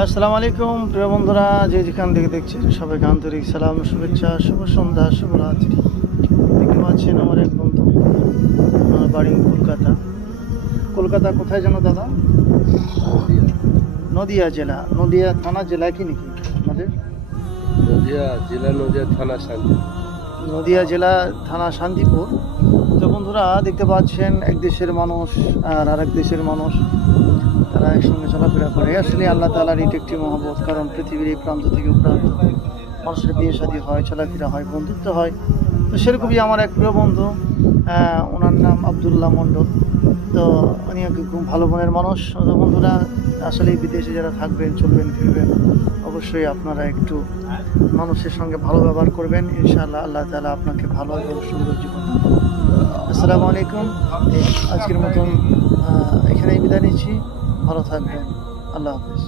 আসসালামু আলাইকুম প্রিয় বন্ধুরা, যে যেখান থেকে দেখছেন সবাইকে আন্তরিক সালাম, শুভেচ্ছা, শুভ সন্ধ্যা, শুভরাত্রি। দেখতে পাচ্ছেন আমার এক বন্ধু, আমার বাড়ি কলকাতা। কলকাতা কোথায় যেন দাদা? নদিয়া জেলা, নদিয়া থানা, জেলা কি নাকি আমাদের? নদিয়া জেলা, নদিয়া থানা, শান্তি। নদিয়া জেলা, থানা শান্তিপুর। তো বন্ধুরা দেখতে পাচ্ছেন এক দেশের মানুষ আর আরেক দেশের মানুষ, তারা একসঙ্গে চলাফেরা করে। আসলে আল্লাহ তাআলার এটি একটি মহব্বত, কারণ পৃথিবীর এই প্রান্ত থেকে ও প্রান্ত মানুষের বিয়ে শাদী হয়, চলাফেরা হয়, বন্ধুত্ব হয়। তো সেরকমই আমার এক প্রিয় বন্ধু, ওনার নাম আব্দুল্লাহ মণ্ডল। তো উনি খুব ভালো মনের মানুষ। তো বন্ধুরা, আসলে বিদেশে যারা থাকবেন, চলবেন, ফিরবেন, অবশ্যই আপনারা একটু মানুষের সঙ্গে ভালো ব্যবহার করবেন। ইনশাআল্লাহ আল্লাহ তাআলা আপনাকে ভালো এবং সুন্দর জীবন দান করবেন। আসসালামু আলাইকুম। আজকের মতন এখানেই বিদায় নিচ্ছি। ভালো থাকবেন। আল্লাহ হাফেজ।